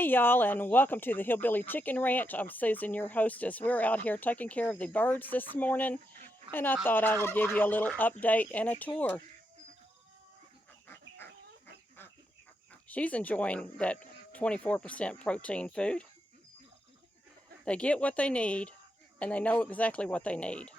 Hey y'all, and welcome to the Hillbilly Chicken Ranch. I'm Susan, your hostess. We're out here taking care of the birds this morning, and I thought I would give you a little update and a tour. She's enjoying that 24% protein food. They get what they need, and they know exactly what they need.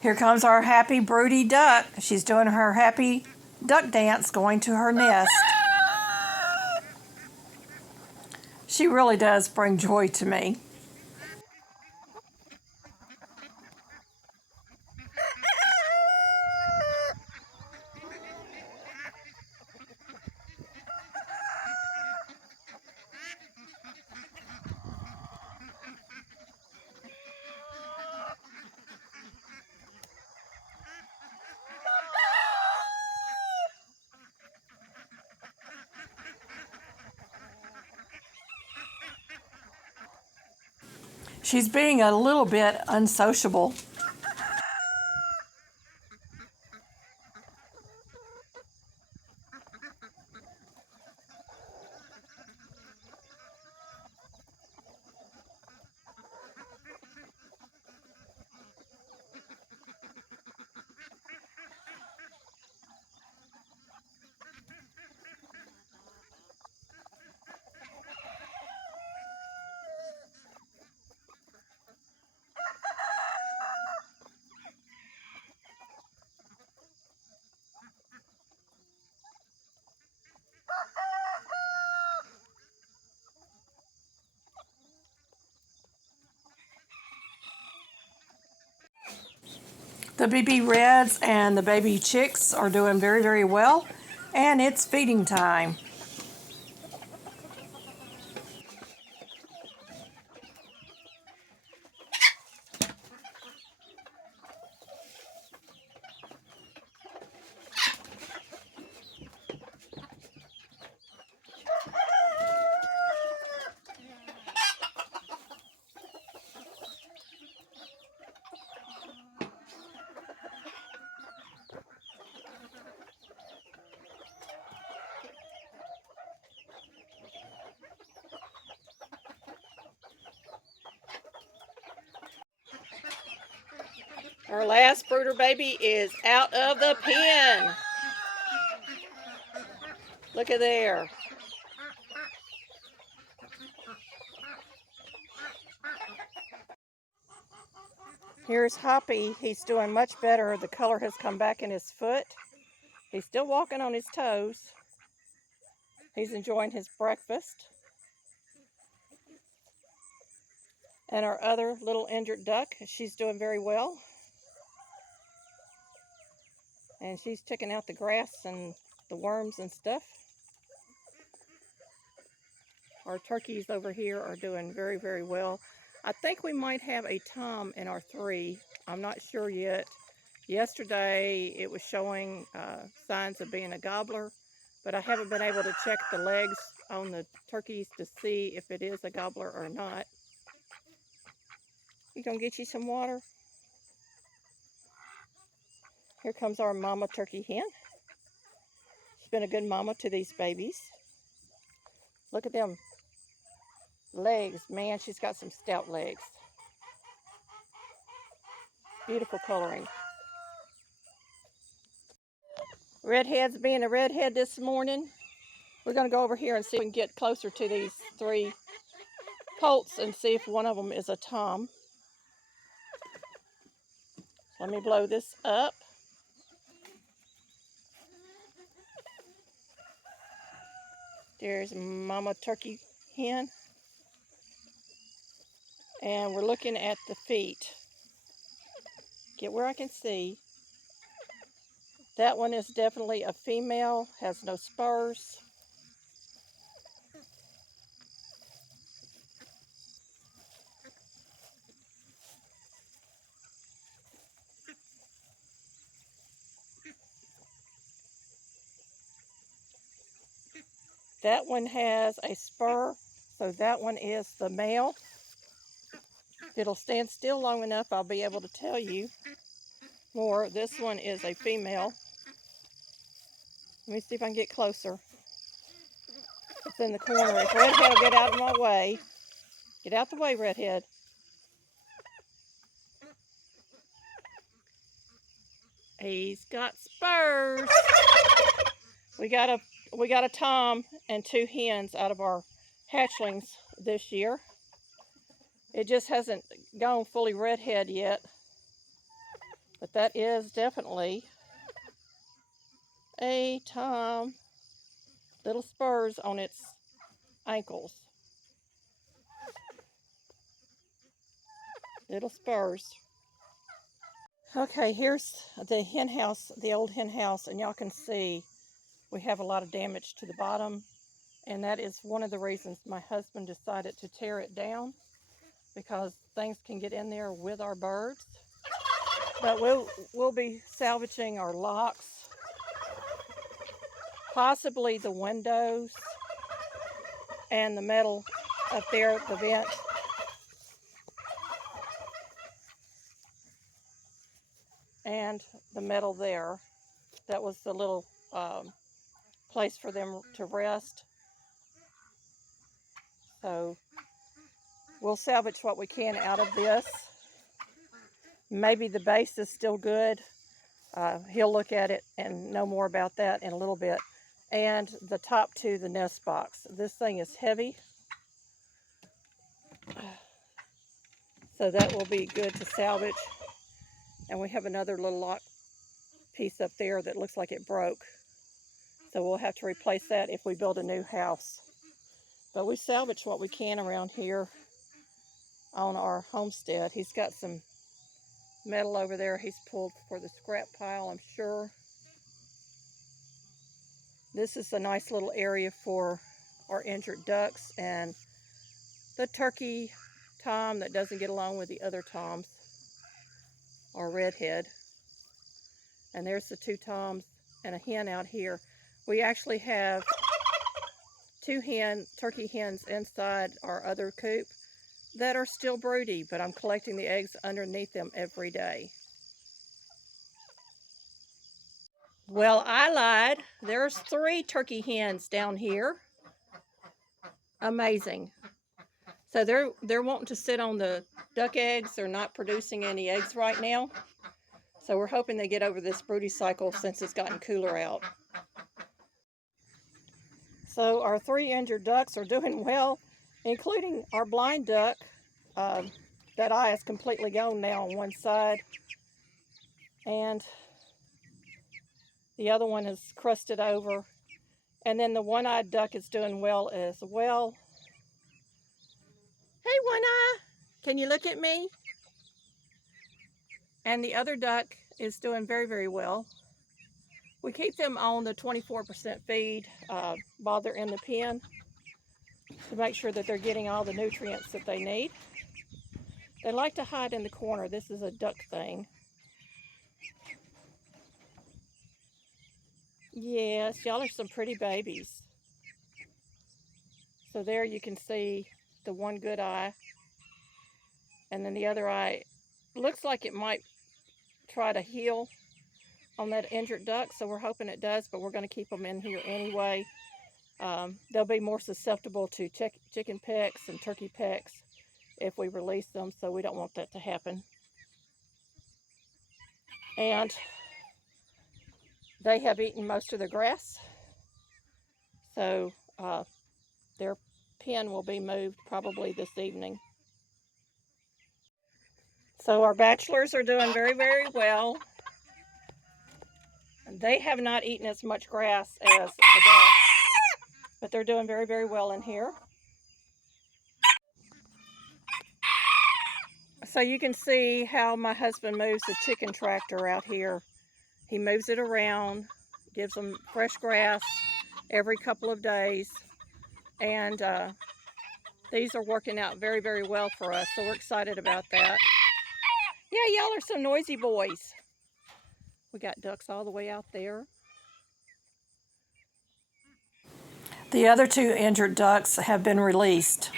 Here comes our happy Broody duck. She's doing her happy duck dance going to her nest. She really does bring joy to me. She's being a little bit unsociable. The BB Reds and the baby chicks are doing very, very well, and it's feeding time. Our last brooder baby is out of the pen. Look at there. Here's Hoppy. He's doing much better. The color has come back in his foot. He's still walking on his toes. He's enjoying his breakfast. And our other little injured duck, she's doing very well. And she's checking out the grass and the worms and stuff. Our turkeys over here are doing very, very well. I think we might have a tom in our 3. I'm not sure yet. Yesterday it was showing signs of being a gobbler, but I haven't been able to check the legs on the turkeys to see if it is a gobbler or not. You gonna get you some water? Here comes our mama turkey hen. She's been a good mama to these babies. Look at them legs. Man, she's got some stout legs. Beautiful coloring. Redhead's being a redhead this morning. We're going to go over here and see if we can get closer to these 3 poults and see if one of them is a tom. Let me blow this up. There's mama turkey hen. And we're looking at the feet. Get where I can see. That one is definitely a female, has no spurs. That one has a spur, so that one is the male. If it'll stand still long enough, I'll be able to tell you more. This one is a female. Let me see if I can get closer. It's in the corner. If Redhead will get out of my way. Get out the way, Redhead. He's got spurs. We got a tom and 2 hens out of our hatchlings this year. It just hasn't gone fully redhead yet. But that is definitely a tom. Little spurs on its ankles. Little spurs. Okay, here's the hen house, the old hen house, and y'all can see we have a lot of damage to the bottom, and that is one of the reasons my husband decided to tear it down, because things can get in there with our birds. But we'll be salvaging our locks, possibly the windows and the metal up there at the vent. And the metal there. That was the little place for them to rest. So we'll salvage what we can out of this. Maybe the base is still good. He'll look at it and know more about that in a little bit. And the top to the nest box. This thing is heavy. So that will be good to salvage. And we have another little lock piece up there that looks like it broke. So we'll have to replace that if we build a new house. But we salvage what we can around here on our homestead. He's got some metal over there he's pulled for the scrap pile, I'm sure. This is a nice little area for our injured ducks and the turkey tom that doesn't get along with the other toms, or redhead. And there's the 2 toms and a hen out here. We actually have 2 turkey hens inside our other coop that are still broody, but I'm collecting the eggs underneath them every day. Well, I lied. There's 3 turkey hens down here. Amazing. So they're wanting to sit on the duck eggs. They're not producing any eggs right now. So we're hoping they get over this broody cycle since it's gotten cooler out. So our 3 injured ducks are doing well, including our blind duck. That eye is completely gone now on one side. And the other one is crusted over. And then the one-eyed duck is doing well as well. Hey, One-Eye, can you look at me? And the other duck is doing very, very well. We keep them on the 24% feed while they're in the pen. to make sure that they're getting all the nutrients that they need. They like to hide in the corner. This is a duck thing. Yes, y'all are some pretty babies. So there you can see the one good eye. And then the other eye looks like it might try to heal on that injured duck. So we're hoping it does, but we're going to keep them in here anyway. They'll be more susceptible to chicken pecks and turkey pecks if we release them, so we don't want that to happen. And they have eaten most of the grass, so their pen will be moved probably this evening. So our bachelors are doing very, very well. They have not eaten as much grass as the ducks, but they're doing very, very well in here. So you can see how my husband moves the chicken tractor out here. He moves it around, gives them fresh grass every couple of days, and these are working out very, very well for us, so we're excited about that. Yeah, y'all are some noisy boys. We got ducks all the way out there. The other two injured ducks have been released.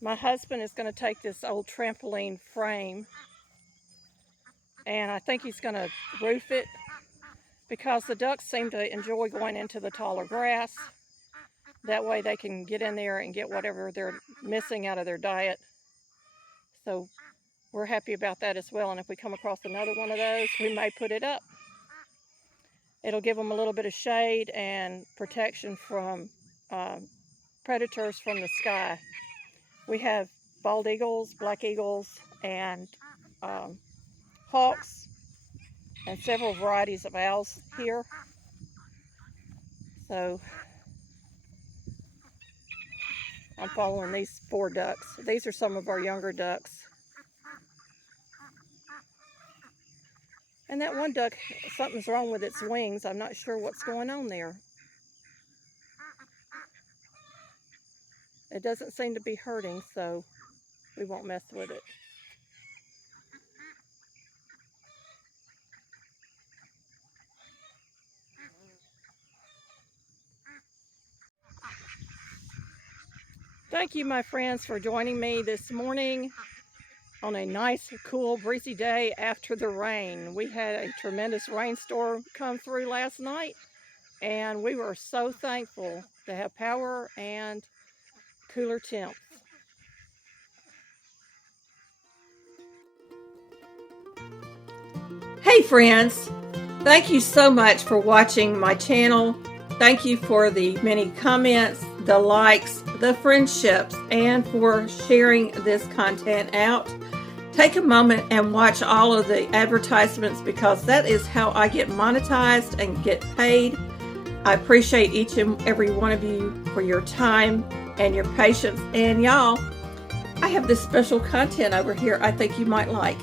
My husband is going to take this old trampoline frame, and I think he's going to roof it because the ducks seem to enjoy going into the taller grass. That way they can get in there and get whatever they're missing out of their diet. So we're happy about that as well, and if we come across another one of those, we may put it up. It'll give them a little bit of shade and protection from predators from the sky. We have bald eagles, black eagles, and hawks, and several varieties of owls here. So I'm following these 4 ducks. These are some of our younger ducks. And that one duck, something's wrong with its wings. I'm not sure what's going on there. It doesn't seem to be hurting, so we won't mess with it. Thank you, my friends, for joining me this morning on a nice, cool, breezy day after the rain. We had a tremendous rainstorm come through last night, and we were so thankful to have power and cooler temps. Hey friends, thank you so much for watching my channel. Thank you for the many comments, the likes, the friendships, and for sharing this content out. Take a moment and watch all of the advertisements because that is how I get monetized and get paid. I appreciate each and every one of you for your time and your patience. And y'all, I have this special content over here I think you might like.